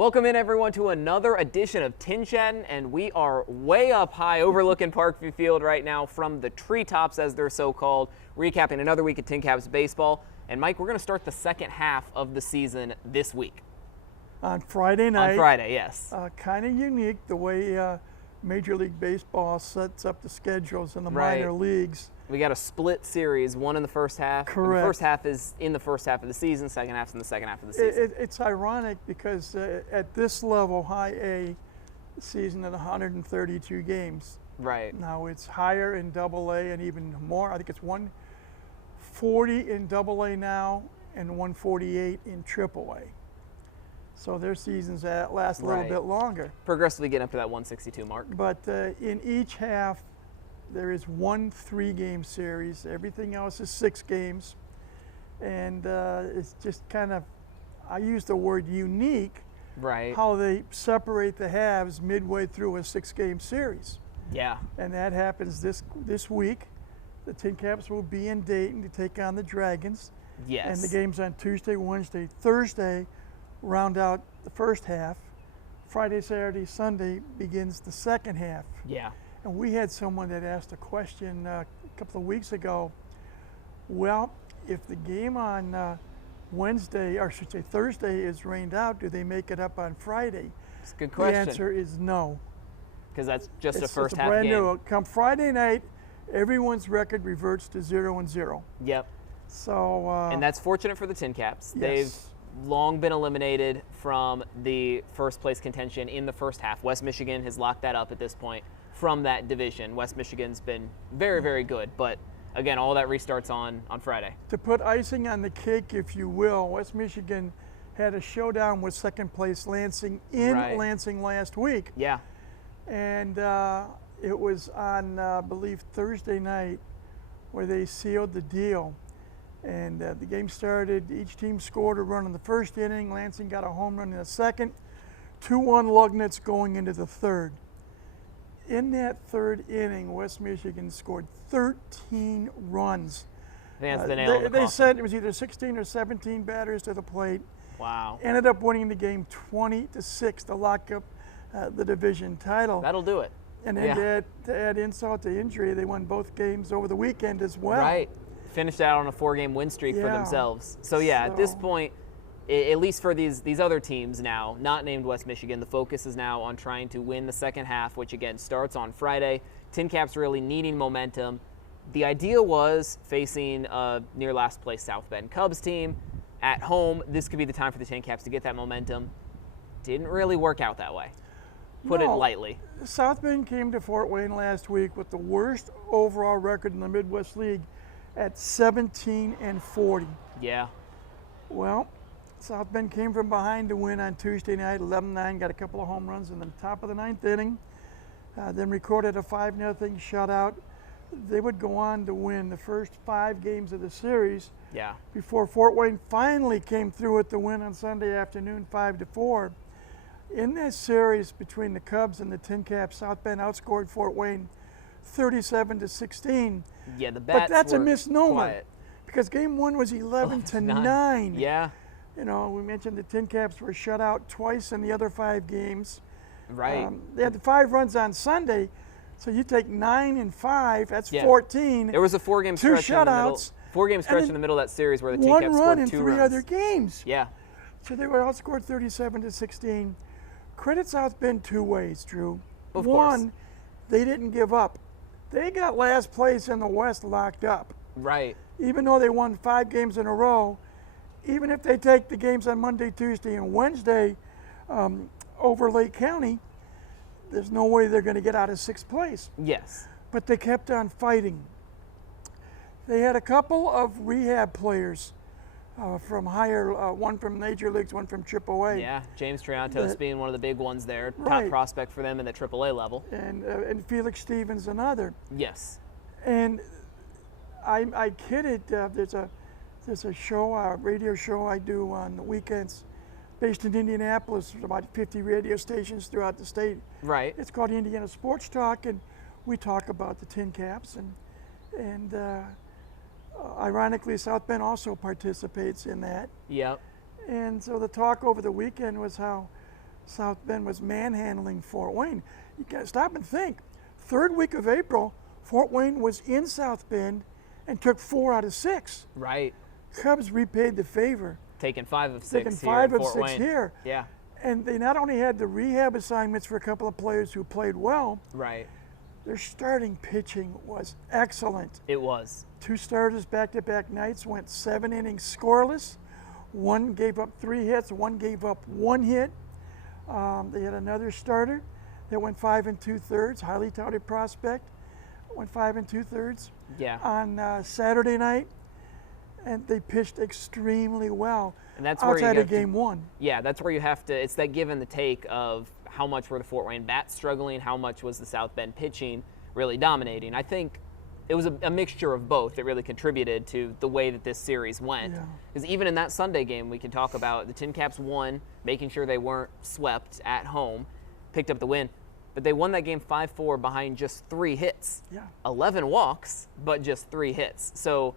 Welcome in, everyone, to another edition of TinChattin, and we are way up high overlooking Parkview Field right now from the treetops, as they're so called, recapping another week of TinCaps baseball. And Mike, we're going to start the second half of the season this week. On Friday night. On Friday, yes. Kind of unique the way Major League Baseball sets up the schedules in the minor leagues. We got a split series, one in the first half. Correct. The first half is in the first half of the season, second half's in the second half of the season. It's ironic because at this level, high A, the season at 132 games. Right. Now it's higher in Double A and even more. I think it's 140 in Double A now and 148 in Triple A. So their seasons last a little bit longer. Progressively getting up to that 162 mark. But in each half, there is one 3-game series. Everything else is 6 games. And it's just kind of, I use the word unique, how they separate the halves midway through a 6-game series. Yeah. And that happens this week. The TinCaps will be in Dayton to take on the Dragons. Yes. And the game's on Tuesday, Wednesday, Thursday, round out the first half. Friday, Saturday, Sunday begins the second half. Yeah. And we had someone that asked a question a couple of weeks ago. Well, if the game on Wednesday, or I should say Thursday, is rained out, do they make it up on Friday? It's a good question. The answer is no. Because that's just a first half brand game. New. Come Friday night, everyone's record reverts to 0-0. Yep. So. And that's fortunate for the TinCaps. Yes. They've long been eliminated from the first place contention in the first half. West Michigan has locked that up at this point from that division. West Michigan's been very, very good, but again, all that restarts on Friday. To put icing on the cake, if you will, West Michigan had a showdown with second place Lansing in Lansing last week. Yeah. And it was on, I believe, Thursday night where they sealed the deal. And the game started, each team scored a run in the first inning. Lansing got a home run in the second. 2-1 Lugnets going into the third. In that third inning, West Michigan scored 13 runs. That's the nail in the They coffin. said it was either 16 or 17 batters to the plate. Wow. Ended up winning the game 20-6 to lock up the division title. That'll do it. And then to add insult to injury, they won both games over the weekend as well. Right. Finished out on a 4-game win streak for themselves. So yeah, at this point, at least for these other teams now, not named West Michigan, the focus is now on trying to win the second half, which again starts on Friday. TinCaps really needing momentum. The idea was facing a near last place South Bend Cubs team at home. This could be the time for the TinCaps to get that momentum. Didn't really work out that way. Put it lightly. South Bend came to Fort Wayne last week with the worst overall record in the Midwest League at 17-40. Yeah. Well, South Bend came from behind to win on Tuesday night, 11-9, got a couple of home runs in the top of the ninth inning, then recorded a 5-0 shutout. They would go on to win the first 5 games of the series before Fort Wayne finally came through with the win on Sunday afternoon, 5-4. In that series between the Cubs and the TinCaps, South Bend outscored Fort Wayne 37-16. Yeah, the bats but that's a misnomer quiet. because game 1 was 11-9. Yeah. You know, we mentioned the TinCaps were shut out twice in the other 5 games. Right. They had the 5 runs on Sunday, so you take 9 and 5, that's 14. There was a 4-game stretch 2 in the middle. shutouts. 4-game stretch in the middle of that series where the TinCaps scored 2 runs. 1 run in 3 other games. Yeah. So they were outscored 37-16. Credit South Bend 2 ways, Drew. Of One, course. they didn't give up. They got last place in the West locked up. Right. Even though they won 5 games in a row, even if they take the games on Monday, Tuesday, and Wednesday over Lake County, there's no way they're going to get out of 6th place. Yes. But they kept on fighting. They had a couple of rehab players from higher, one from Major Leagues, one from AAA. Yeah, James Triantos being one of the big ones there, top prospect for them in the AAA level. And Felix Stevens another. Yes. And I kidded, there's a show, a radio show I do on the weekends based in Indianapolis. There's about 50 radio stations throughout the state. Right. It's called Indiana Sports Talk, and we talk about the TinCaps. And ironically, South Bend also participates in that. Yep. And so the talk over the weekend was how South Bend was manhandling Fort Wayne. You got to stop and think. Third week of April, Fort Wayne was in South Bend and took 4 out of 6. Right. Cubs repaid the favor. Taking 5 of 6 Taking here 5 in of Fort 6 Wayne. here. Yeah. And they not only had the rehab assignments for a couple of players who played well, Right. their starting pitching was excellent. It was. 2 starters back-to-back nights went 7 innings scoreless. One gave up 3 hits, one gave up 1 hit. They had another starter that went 5 2/3, highly touted prospect, went 5 2/3 Yeah. on Saturday night, and they pitched extremely well. And that's where outside you of have game 1. Yeah, that's where you have to. It's that give and the take of how much were the Fort Wayne bats struggling, how much was the South Bend pitching really dominating. I think it was a mixture of both that really contributed to the way that this series went. Yeah. Because even in that Sunday game, we can talk about the TinCaps won, making sure they weren't swept at home, picked up the win. But they won that game 5-4 behind just 3 hits. Yeah. 11 walks, but just 3 hits. So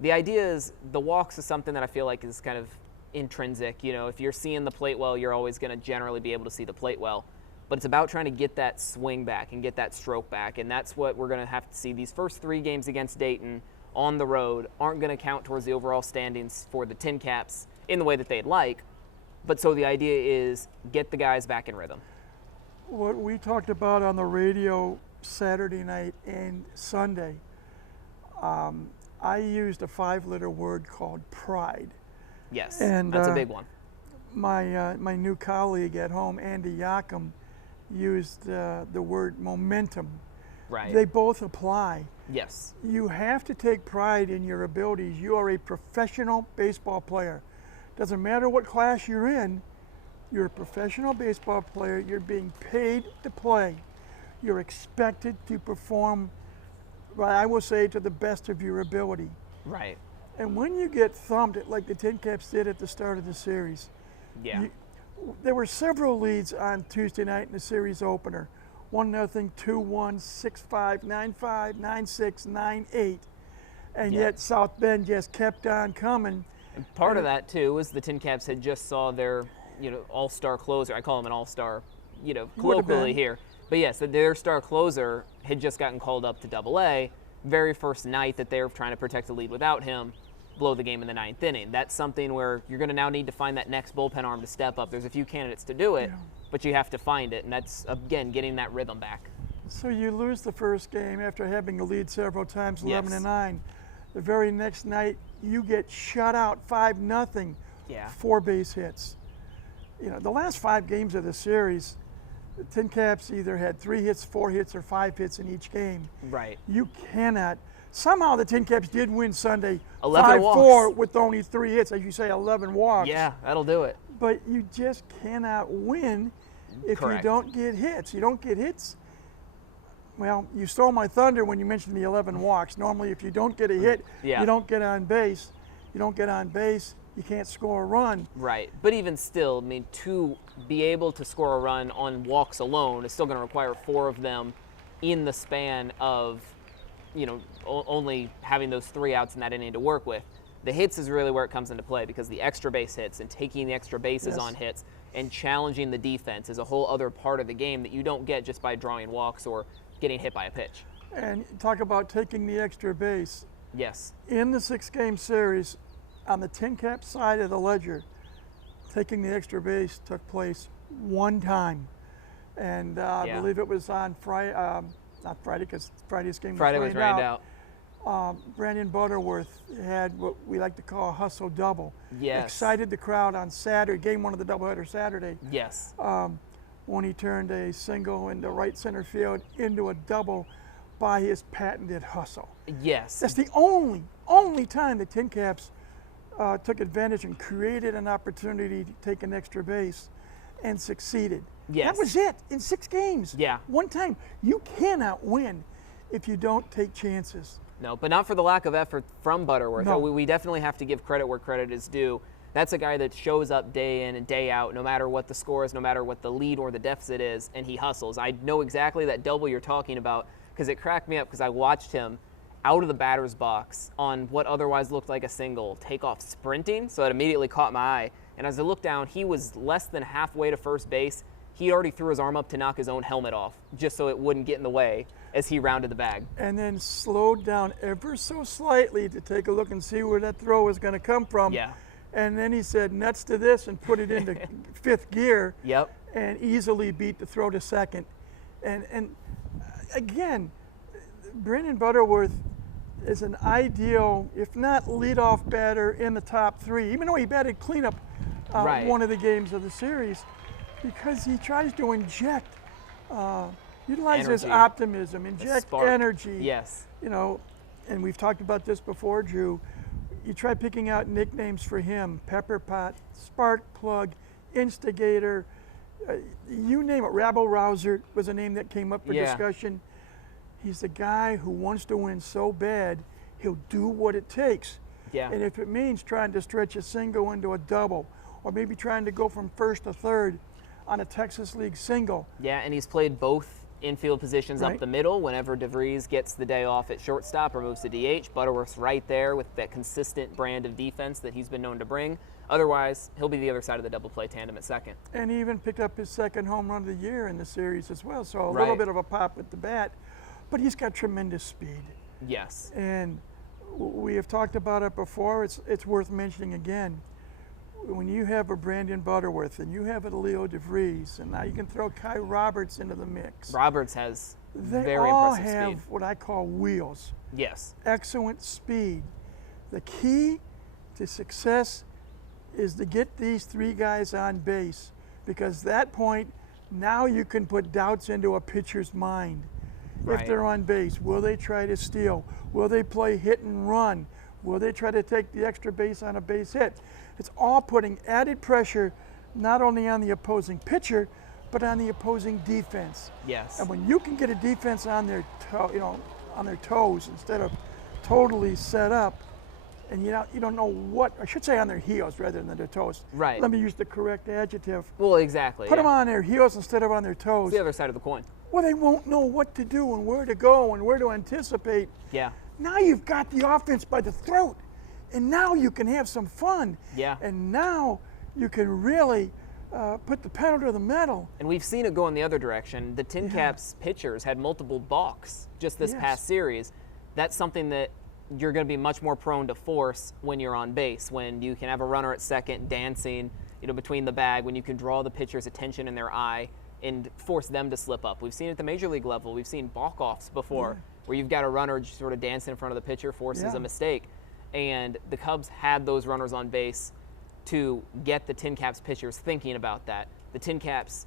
the idea is the walks is something that I feel like is kind of intrinsic. You know, if you're seeing the plate well, you're always going to generally be able to see the plate well. But it's about trying to get that swing back and get that stroke back. And that's what we're going to have to see. These first 3 games against Dayton on the road aren't going to count towards the overall standings for the TinCaps in the way that they'd like. But so the idea is get the guys back in rhythm. What we talked about on the radio Saturday night and Sunday, I used a 5-letter word called pride. Yes, And, that's a big one. My new colleague at home, Andy Yakum, used the word momentum. Right. They both apply. Yes. You have to take pride in your abilities. You are a professional baseball player. Doesn't matter what class you're in, you're a professional baseball player. You're being paid to play. You're expected to perform, well, I will say, to the best of your ability. Right. And when you get thumped, like the TinCaps did at the start of the series, Yeah. there were several leads on Tuesday night in the series opener. 1-0, 2-1, 6-5, 9-5, 9-6, 9-8. And Yeah. yet South Bend just kept on coming. And part of that too was the TinCaps had just saw their, all-star closer. I call him an all-star, colloquially been. here. But yes, their star closer had just gotten called up to Double-A. Very first night that they're trying to protect the lead without him, blow the game in the 9th inning. That's something where you're going to now need to find that next bullpen arm to step up. There's a few candidates to do it, but you have to find it, and that's, again, getting that rhythm back. So you lose the first game after having a lead several times, Yes. 11-9. The very next night, you get shut out 5-0, Yeah. 4 base hits. The last 5 games of the series, the TinCaps either had 3 hits, 4 hits, or 5 hits in each game. Right. You cannot. Somehow the TinCaps did win Sunday 11 5-4 walks. with only 3 hits, as you say, 11 walks. Yeah, that'll do it. But you just cannot win if Correct. you don't get hits. You don't get hits. Well, you stole my thunder when you mentioned the 11 walks. Normally, if you don't get a hit, Yeah. you don't get on base. You don't get on base, you can't score a run. Right. But even still, to be able to score a run on walks alone is still going to require 4 of them in the span of, only having those 3 outs in that inning to work with. The hits is really where it comes into play because the extra base hits and taking the extra bases Yes. on hits and challenging the defense is a whole other part of the game that you don't get just by drawing walks or getting hit by a pitch. And talk about taking the extra base. Yes. In the 6-game series, on the TinCap side of the ledger, taking the extra base took place 1 time. And I believe it was on Friday, not Friday because Friday's game Friday was was rained rained out. Brandon Butterworth had what we like to call a hustle double. Yes. Excited the crowd on Saturday, game 1 of the doubleheader Saturday, Yes. when he turned a single into right center field into a double by his patented hustle. Yes. That's the only time the TinCaps took advantage and created an opportunity to take an extra base and succeeded. Yes. That was it in 6 games. Yeah. 1 time. You cannot win if you don't take chances. No, but not for the lack of effort from Butterworth. No. We definitely have to give credit where credit is due. That's a guy that shows up day in and day out, no matter what the score is, no matter what the lead or the deficit is, and he hustles. I know exactly that double you're talking about because it cracked me up because I watched him, out of the batter's box on what otherwise looked like a single, take off sprinting, so it immediately caught my eye. And as I looked down, he was less than halfway to first base. He already threw his arm up to knock his own helmet off, just so it wouldn't get in the way as he rounded the bag. And then slowed down ever so slightly to take a look and see where that throw was going to come from. Yeah. And then he said, nuts to this, and put it into fifth gear. Yep. And easily beat the throw to second. And again, Brandon Butterworth is an ideal, if not leadoff batter in the top three, even though he batted cleanup one of the games of the series, because he tries to inject, utilize his optimism, inject energy. Yes. You know, and we've talked about this before, Drew. You try picking out nicknames for him: Pepper Pot, Spark Plug, Instigator, you name it. Rabble Rouser was a name that came up for discussion. He's the guy who wants to win so bad, he'll do what it takes. Yeah. And if it means trying to stretch a single into a double, or maybe trying to go from first to third on a Texas League single. Yeah, and he's played both infield positions up the middle. Whenever DeVries gets the day off at shortstop or moves to DH, Butterworth's right there with that consistent brand of defense that he's been known to bring. Otherwise, he'll be the other side of the double play tandem at second. And he even picked up his second home run of the year in the series as well, so a little bit of a pop with the bat. But he's got tremendous speed. Yes. And we have talked about it before. It's worth mentioning again. When you have a Brandon Butterworth and you have a Leo DeVries, and now you can throw Kai Roberts into the mix. Roberts has very all impressive have speed. what I call wheels. Yes. Excellent speed. The key to success is to get these three guys on base, because at that point, now you can put doubts into a pitcher's mind. If they're on base, will they try to steal? Will they play hit and run? Will they try to take the extra base on a base hit? It's all putting added pressure not only on the opposing pitcher, but on the opposing defense. Yes. And when you can get a defense on their on their toes instead of totally set up, and you don't know what, I should say on their heels rather than their toes. Right. Let me use the correct adjective. Well, exactly. Put them on their heels instead of on their toes. It's the other side of the coin. Well, they won't know what to do and where to go and where to anticipate. Yeah. Now you've got the offense by the throat, and now you can have some fun. Yeah. And now you can really put the pedal to the metal. And we've seen it go in the other direction. The TinCaps pitchers had multiple balks just this past series. That's something that you're going to be much more prone to force when you're on base, when you can have a runner at second dancing, between the bag, when you can draw the pitcher's attention in their eye and force them to slip up. We've seen it at the major league level. We've seen balk-offs before where you've got a runner just sort of dancing in front of the pitcher, forces a mistake. And the Cubs had those runners on base to get the TinCaps pitchers thinking about that. The TinCaps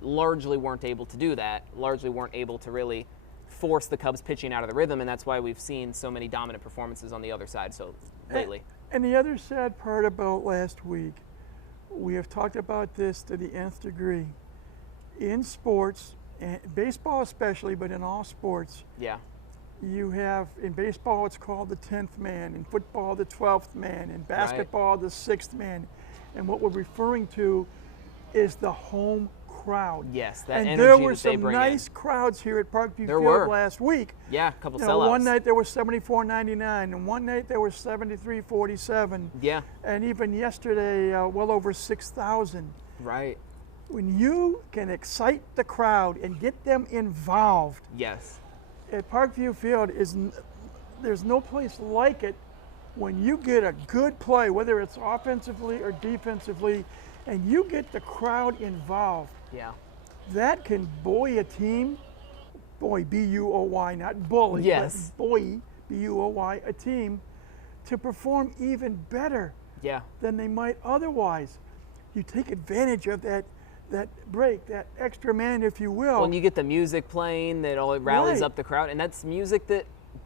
largely weren't able to do that, largely weren't able to really force the Cubs pitching out of the rhythm, and that's why we've seen so many dominant performances on the other side so lately. And the other sad part about last week, we have talked about this to the nth degree. In sports, and baseball especially, but in all sports, you have, in baseball it's called the 10th man, in football the 12th man, in basketball the 6th man. And what we're referring to is the home crowd. Yes, that and energy there were that they some bring nice in. crowds here at Parkview Field last week. Yeah, a couple sellouts. One night there was 74.99, and one night there was 73.47. Yeah. And even yesterday, well over 6,000. Right. When you can excite the crowd and get them involved. Yes. At Parkview Field, there's no place like it when you get a good play, whether it's offensively or defensively, and you get the crowd involved. Yeah. That can buoy a team, B-U-O-Y, not bully, but buoy, B-U-O-Y, a team to perform even better than they might otherwise. You take advantage of that break, that extra man, if you will. When you get the music playing, that all rallies up the crowd, and that's music that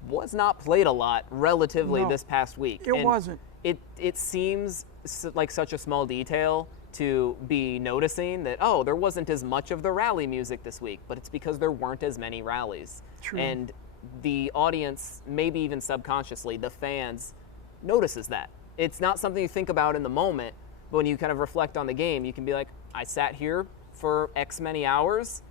was not played a lot relatively this past week. It wasn't. It seems like such a small detail to be noticing that, there wasn't as much of the rally music this week, but it's because there weren't as many rallies. True. And the audience, maybe even subconsciously, the fans, notices that. It's not something you think about in the moment, but when you kind of reflect on the game, you can be like, I sat here for X many hours.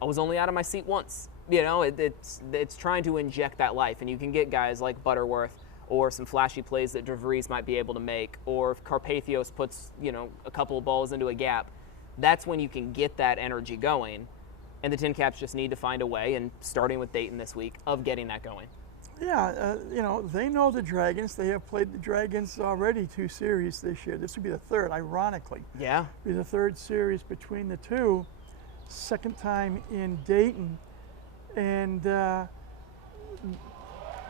I was only out of my seat once. You know, it's trying to inject that life, and you can get guys like Butterworth or some flashy plays that Drew Frey might be able to make, or if Carpathios puts, you know, a couple of balls into a gap. That's when you can get that energy going, and the TinCaps just need to find a way, and starting with Dayton this week, of getting that going. Yeah, you know, they know the Dragons. They have played the Dragons already 2 series this year. This would be the third, ironically. Yeah. Be the third series between the two. Second time in Dayton. And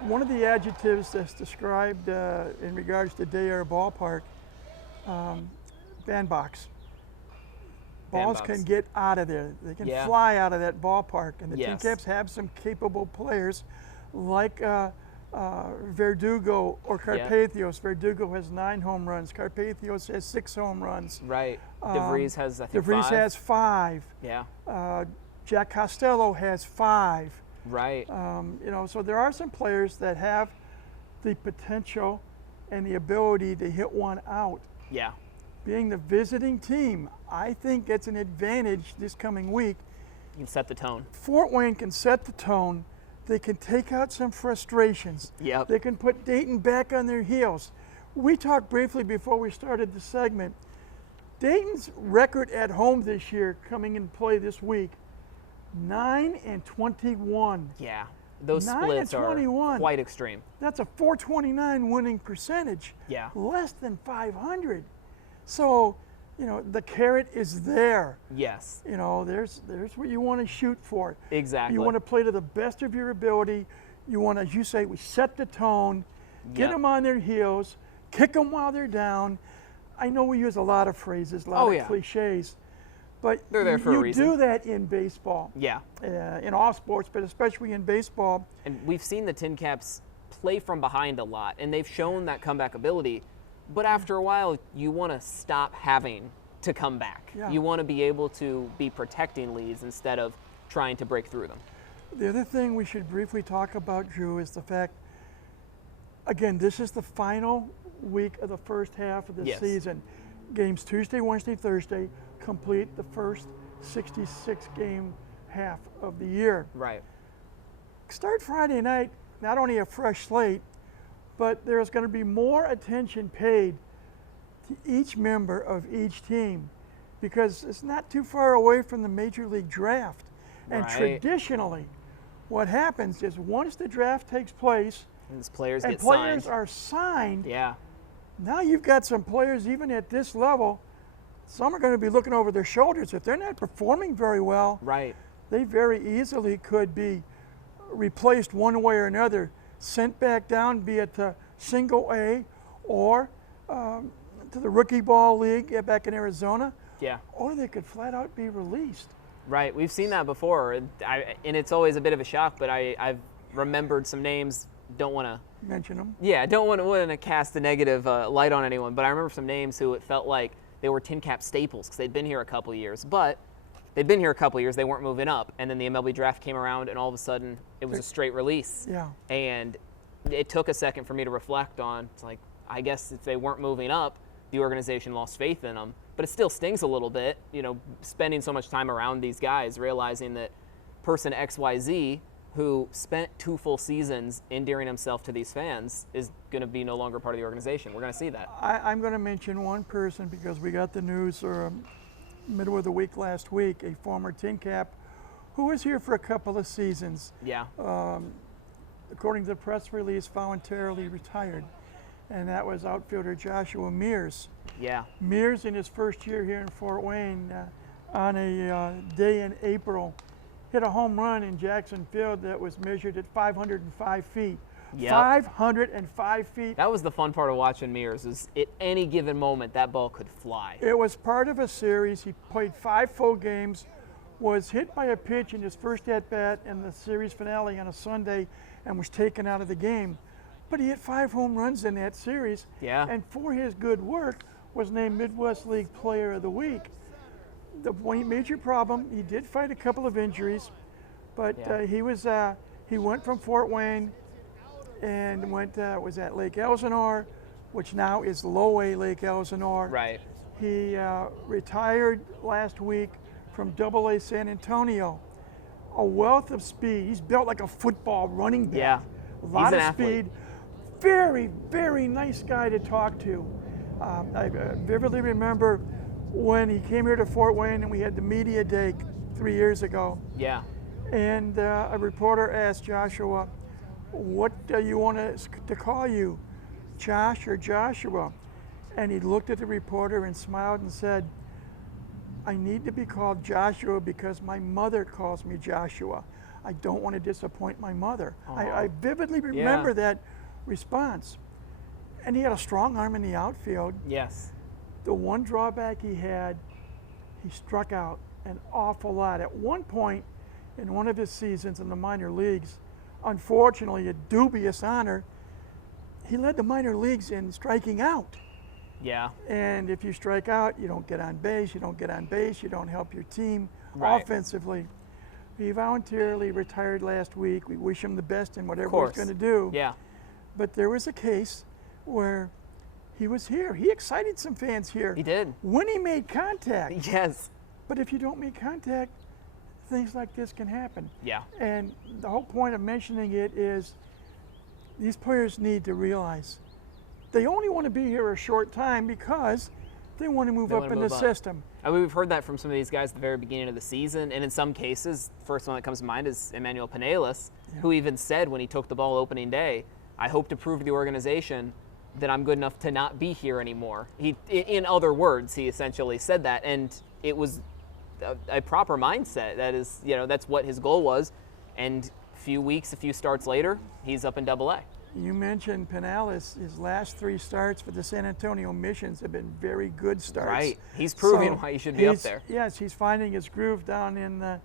one of the adjectives that's described in regards to Day Air Ballpark, bandbox. Balls can get out of there. They can fly out of that ballpark. And the TinCaps have some capable players like Verdugo or Carpathios. Verdugo has 9 home runs. Carpathios has 6 home runs. Right. DeVries has, I think, DeVries 5. has 5. Yeah. Jack Costello has 5. Right. You know, so there are some players that have the potential and the ability to hit one out. Yeah. Being the visiting team, I think it's an advantage this coming week. You can set the tone. Fort Wayne can set the tone. They can take out some frustrations. Yep. They can put Dayton back on their heels. We talked briefly before we started the segment. Dayton's record at home this year, coming in play this week, 9-21. Yeah. Those splits are quite extreme. That's a .429 winning percentage. Yeah. Less than 500. So, you know, the carrot is there. Yes. You know, there's what you want to shoot for. Exactly. You want to play to the best of your ability. You want to, as you say, we set the tone, get them on their heels, kick them while they're down. I know we use a lot of phrases, a lot of cliches, but they're there for a reason. You do that in baseball. Yeah. In all sports, but especially in baseball. And we've seen the TinCaps play from behind a lot, and they've shown that comeback ability. But after a while, you want to stop having to come back. Yeah. You want to be able to be protecting leads instead of trying to break through them. The other thing we should briefly talk about, Drew, is the fact, again, this is the final week of the first half of the season. Games Tuesday, Wednesday, Thursday complete the first 66-game half of the year. Right. Start Friday night, not only a fresh slate, but there's going to be more attention paid to each member of each team because it's not too far away from the Major League Draft. And traditionally, what happens is once the draft takes place and players are signed, yeah. Now you've got some players even at this level, some are going to be looking over their shoulders. If they're not performing very well, they very easily could be replaced one way or another, sent back down, be it to single A or to the rookie ball league back in Arizona. Yeah. Or they could flat out be released. Right. We've seen that before, and it's always a bit of a shock. But I've remembered some names. Don't want to mention them. Yeah, don't want to cast a negative light on anyone. But I remember some names who it felt like they were TinCap staples because they'd been here a couple of years, but. They'd been here a couple of years, they weren't moving up, and then the MLB draft came around, and all of a sudden, it was a straight release. Yeah. And it took a second for me to reflect on, it's like, I guess if they weren't moving up, the organization lost faith in them. But it still stings a little bit, you know, spending so much time around these guys, realizing that person XYZ, who spent 2 full seasons endearing himself to these fans, is going to be no longer part of the organization. We're going to see that. I'm going to mention one person because we got the news middle of the week last week, a former TinCap who was here for a couple of seasons. Yeah. According to the press release, voluntarily retired, and that was outfielder Joshua Mears. Yeah. Mears, in his first year here in Fort Wayne, on a day in April, hit a home run in Jackson Field that was measured at 505 feet. Yep. 505 feet. That was the fun part of watching Mears, is at any given moment that ball could fly. It was part of a series. He played 5 full games, was hit by a pitch in his first at-bat in the series finale on a Sunday, and was taken out of the game. But he hit 5 home runs in that series, and for his good work was named Midwest League Player of the Week. The major problem, he did fight a couple of injuries, but he went from Fort Wayne and was at Lake Elsinore, which now is Low A Lake Elsinore. Right. He retired last week from Double A San Antonio. a wealth of speed. He's built like a football running back. Yeah, A lot he's an of athlete. speed. Very, very nice guy to talk to. I vividly remember when he came here to Fort Wayne and we had the media day 3 years ago. Yeah. And a reporter asked Joshua, what do you want us to call you, Josh or Joshua? And he looked at the reporter and smiled and said, I need to be called Joshua because my mother calls me Joshua. I don't want to disappoint my mother. I vividly remember that response. And he had a strong arm in the outfield. Yes. The one drawback he had, he struck out an awful lot. At one point in one of his seasons in the minor leagues, unfortunately a dubious honor, he led the minor leagues in striking out. Yeah. And if you strike out, you don't get on base, you don't help your team offensively. He voluntarily retired last week. We wish him the best in whatever he's going to do. Yeah. But there was a case where he was here. He excited some fans here. He did. When he made contact. Yes. But if you don't make contact, things like this can happen. Yeah. And the whole point of mentioning it is these players need to realize they only want to be here a short time because they want to move up in the system. We've heard that from some of these guys at the very beginning of the season, and in some cases, the first one that comes to mind is Emmanuel Pinellas, who even said when he took the ball opening day, I hope to prove to the organization that I'm good enough to not be here anymore. In other words, he essentially said that, and it was a proper mindset. That is, that's what his goal was, and a few starts later, he's up in Double-A. You mentioned Pinellas. His last 3 starts for the San Antonio Missions have been very good starts. Right. He's proving why he should be up there. Yes, he's finding his groove down in the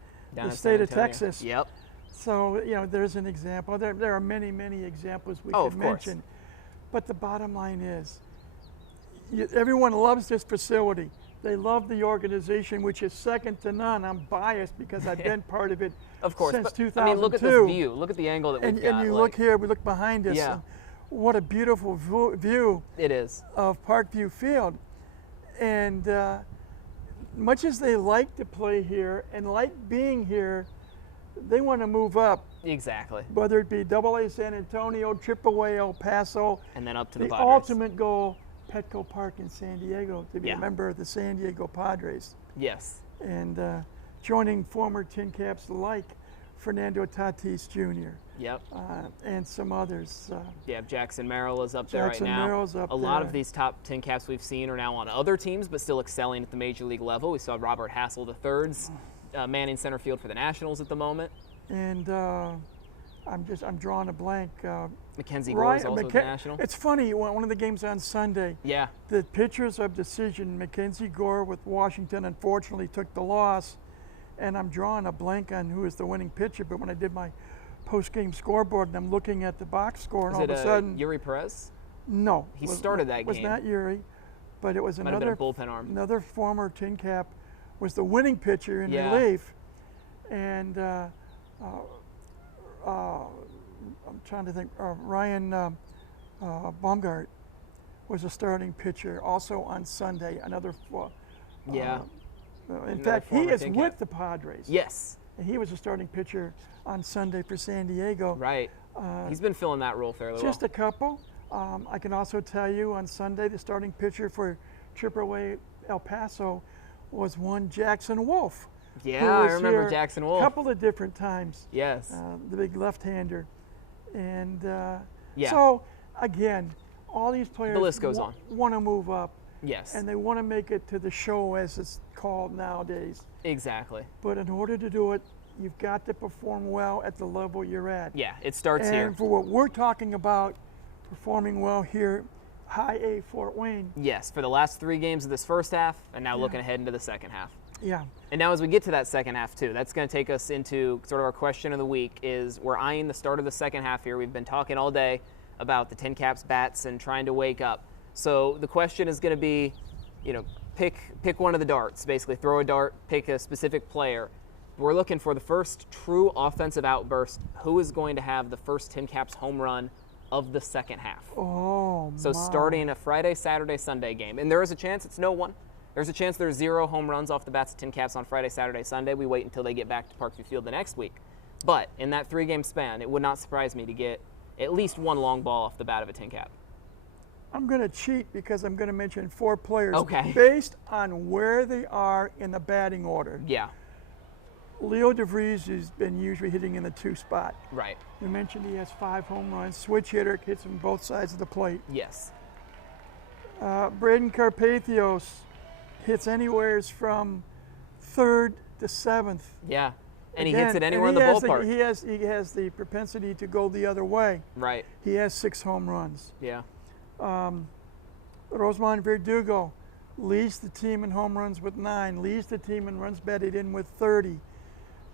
state San of Antonio. Texas. Yep. So, there's an example. There are many, many examples we could mention. But the bottom line is, everyone loves this facility. They love the organization, which is second to none. I'm biased because I've been part of it since 2002. I mean, look at this view. Look at the angle that we've got. And you look here, we look behind us. Yeah. What a beautiful view it is of Parkview Field. And much as they like to play here and like being here, they want to move up. Exactly. Whether it be Double-A San Antonio, Triple-A El Paso. And then up to the Padres. The ultimate goal, Petco Park in San Diego, to be a member of the San Diego Padres. Yes. And joining former TinCaps like Fernando Tatis Jr. Yep. And some others. Jackson Merrill is up there right now. Jackson Merrill's up there. A lot of these top TinCaps we've seen are now on other teams, but still excelling at the major league level. We saw Robert Hassel III's manning center field for the Nationals at the moment. And I'm drawing a blank. Mackenzie Gore is also at the National. It's funny, one of the games on Sunday, the pitchers of decision, Mackenzie Gore with Washington, unfortunately took the loss, and I'm drawing a blank on who is the winning pitcher, but when I did my post-game scoreboard and I'm looking at the box score, and all of a sudden... Yuri Perez? No. He started that game. It was not Yuri, but it was another bullpen arm. Another former TinCap was the winning pitcher in relief, and I'm trying to think. Ryan Baumgart was a starting pitcher also on Sunday. In fact, he is with the Padres. Yes. And he was a starting pitcher on Sunday for San Diego. Right. He's been filling that role fairly well. Just a couple. I can also tell you on Sunday the starting pitcher for AAA El Paso was one Jackson Wolf. Yeah, I remember Jackson Wolf. A couple of different times. Yes. The big left-hander. And yeah. So, again, all these players the list goes on. Want to move up. Yes. And they want to make it to the show, as it's called nowadays. Exactly. But in order to do it, you've got to perform well at the level you're at. Yeah, it starts here. And for what we're talking about, performing well here, High A Fort Wayne. Yes, for the last 3 games of this first half, and now looking ahead into the second half. Yeah. And now as we get to that second half too, that's going to take us into sort of our question of the week is we're eyeing the start of the second half here. We've been talking all day about the TinCaps bats and trying to wake up. So the question is going to be, pick one of the darts, basically throw a dart, pick a specific player. We're looking for the first true offensive outburst. Who is going to have the first TinCaps home run of the second half? Oh, so starting a Friday, Saturday, Sunday game. And there is a chance it's no one. There's a chance there's 0 home runs off the bats of TinCaps on Friday, Saturday, Sunday. We wait until they get back to Parkview Field the next week. But in that 3-game span, it would not surprise me to get at least 1 long ball off the bat of a TinCap. I'm going to cheat because I'm going to mention 4 players based on where they are in the batting order. Yeah. Leo DeVries has been usually hitting in the 2 spot. Right. We mentioned he has 5 home runs. Switch hitter, hits from both sides of the plate. Yes. Braden Carpathios hits anywhere from 3rd to 7th. Yeah. And Again, he hits it anywhere in the ballpark. He has the propensity to go the other way. Right. He has 6 home runs. Yeah. Rosemont Verdugo leads the team in home runs with 9, leads the team in runs batted in with 30.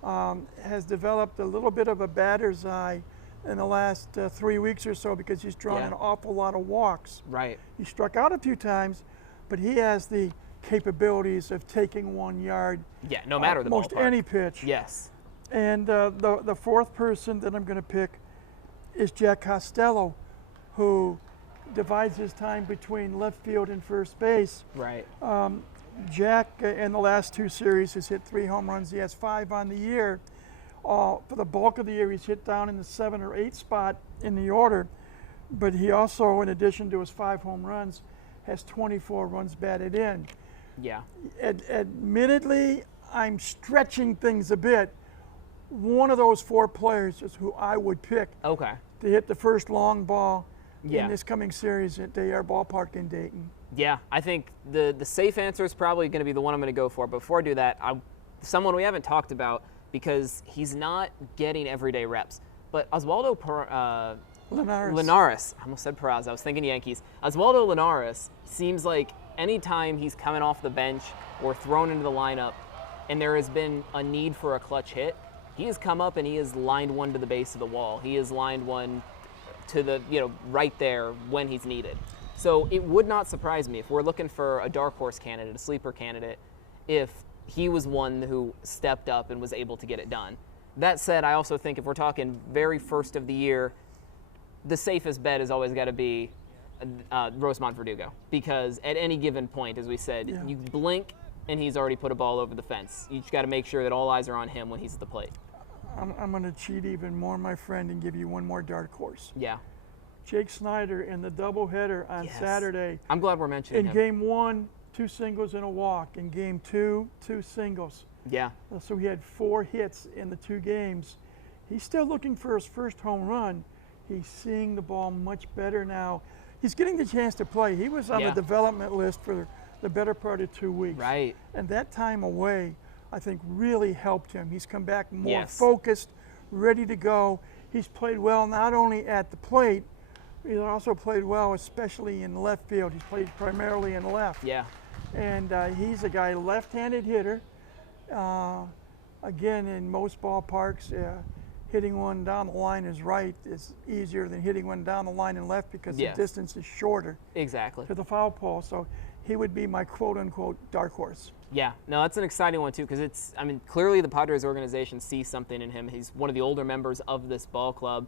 Has developed a little bit of a batter's eye in the last 3 weeks or so because he's drawn an awful lot of walks. Right. He struck out a few times, but he has the capabilities of taking 1 yard. Yeah, no matter the most ballpark. any pitch. Yes. And the 4th person that I'm going to pick is Jack Costello, who divides his time between left field and first base. Right. Jack, in the last 2 series, has hit 3 home runs. He has 5 on the year. For the bulk of the year, he's hit down in the 7 or 8 spot in the order. But he also, in addition to his 5 home runs, has 24 runs batted in. Yeah. Admittedly, I'm stretching things a bit. One of those 4 players is who I would pick to hit the first long ball in this coming series at Dayar Ballpark in Dayton. Yeah, I think the safe answer is probably going to be the one I'm going to go for. But before I do that, someone we haven't talked about because he's not getting everyday reps. But Oswaldo Linares, I almost said Peraz, I was thinking Yankees. Oswaldo Linares seems like anytime he's coming off the bench or thrown into the lineup and there has been a need for a clutch hit, he has come up and he has lined one to the base of the wall. He has lined one to the, right there when he's needed. So it would not surprise me if we're looking for a dark horse candidate, a sleeper candidate, if he was one who stepped up and was able to get it done. That said, I also think if we're talking very first of the year, the safest bet has always got to be Rosemont Verdugo, because at any given point, as we said, you blink and he's already put a ball over the fence. You just got to make sure that all eyes are on him when he's at the plate. I'm going to cheat even more, my friend, and give you one more dark horse. Yeah. Jake Snyder in the doubleheader on Saturday. I'm glad we're mentioning him. In game 1, 2 singles and a walk. In game 2, 2 singles. Yeah. So he had 4 hits in the 2 games. He's still looking for his first home run. He's seeing the ball much better now. He's getting the chance to play. He was on the development list for the better part of 2 weeks. Right. And that time away, I think, really helped him. He's come back more focused, ready to go. He's played well not only at the plate, he's also played well, especially in left field. He's played primarily in left. Yeah. And he's a guy, left-handed hitter. Again, in most ballparks, hitting one down the line is right is easier than hitting one down the line and left because the distance is shorter. Exactly. To the foul pole. So he would be my quote-unquote dark horse. Yeah, no, that's an exciting one too because clearly the Padres organization sees something in him. He's one of the older members of this ball club,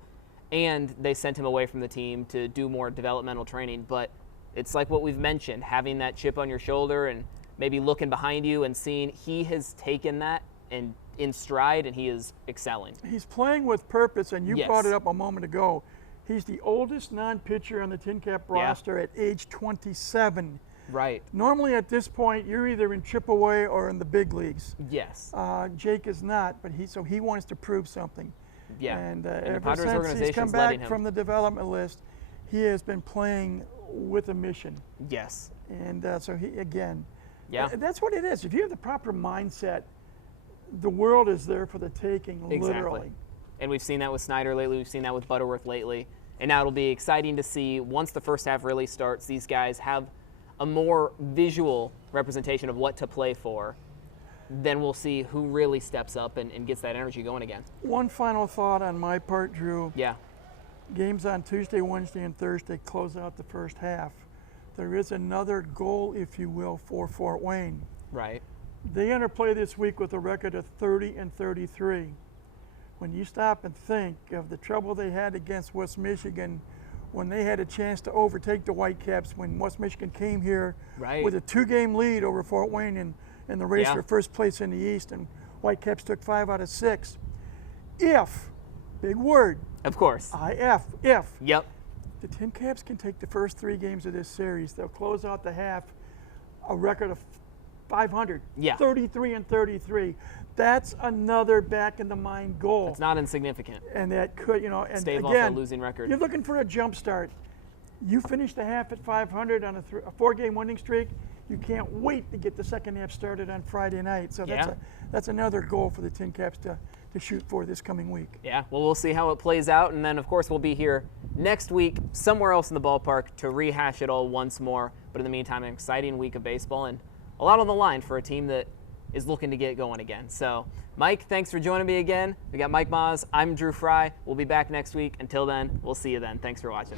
and they sent him away from the team to do more developmental training. But it's like what we've mentioned, having that chip on your shoulder and maybe looking behind you and seeing he has taken that and in stride and he is excelling. He's playing with purpose, and you brought it up a moment ago. He's the oldest non-pitcher on the TinCap roster at age 27. Right. Normally at this point, you're either in AAA or in the big leagues. Yes. Jake is not, but he wants to prove something. Yeah. And the ever Padres since organization's he's come back from the development list, he has been playing with a mission. Yes. And so he, again, that's what it is. If you have the proper mindset, the world is there for the taking, literally. And we've seen that with Snyder lately. We've seen that with Butterworth lately. And now it'll be exciting to see once the first half really starts, these guys have a more visual representation of what to play for. Then we'll see who really steps up and gets that energy going again. One final thought on my part, Drew. Yeah. Games on Tuesday, Wednesday, and Thursday close out the first half. There is another goal, if you will, for Fort Wayne. Right. They enter play this week with a record of 30-33. When you stop and think of the trouble they had against West Michigan, when they had a chance to overtake the Whitecaps when West Michigan came here Right. with a 2-game lead over Fort Wayne in the race Yeah. for first place in the East, and Whitecaps took 5 out of 6. If, big word, Of course. if Yep. the TinCaps can take the first 3 games of this series, they'll close out the half a record of 500, Yeah. 33-33. That's another back-in-the-mind goal. It's not insignificant. And that could, and Stave off again, a losing record. you're looking for a jump start. You finish the half at 500 on a 4-game winning streak. You can't wait to get the second half started on Friday night. So that's another goal for the TinCaps to shoot for this coming week. Yeah, well, we'll see how it plays out. And then, of course, we'll be here next week somewhere else in the ballpark to rehash it all once more. But in the meantime, an exciting week of baseball and a lot on the line for a team that is looking to get going again. So, Mike, thanks for joining me again. We got Mike Maahs. I'm Drew Frey. We'll be back next week. Until then, we'll see you then. Thanks for watching.